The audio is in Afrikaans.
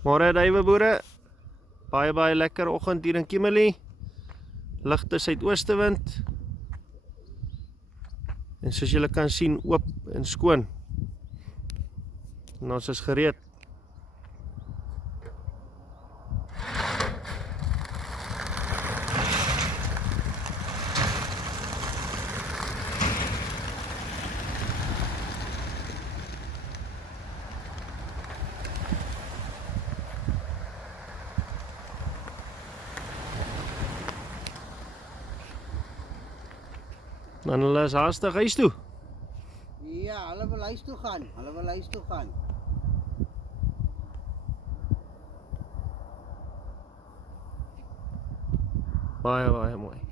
Môre duiweboere, baie lekker oggend hier in Kimberley. Ligte suidoostewind. En soos julle kan sien, oop en skoon. En ons is gereed. Dan hulle is haastig huis toe. Ja, hulle wil huis toe gaan. Baie mooi.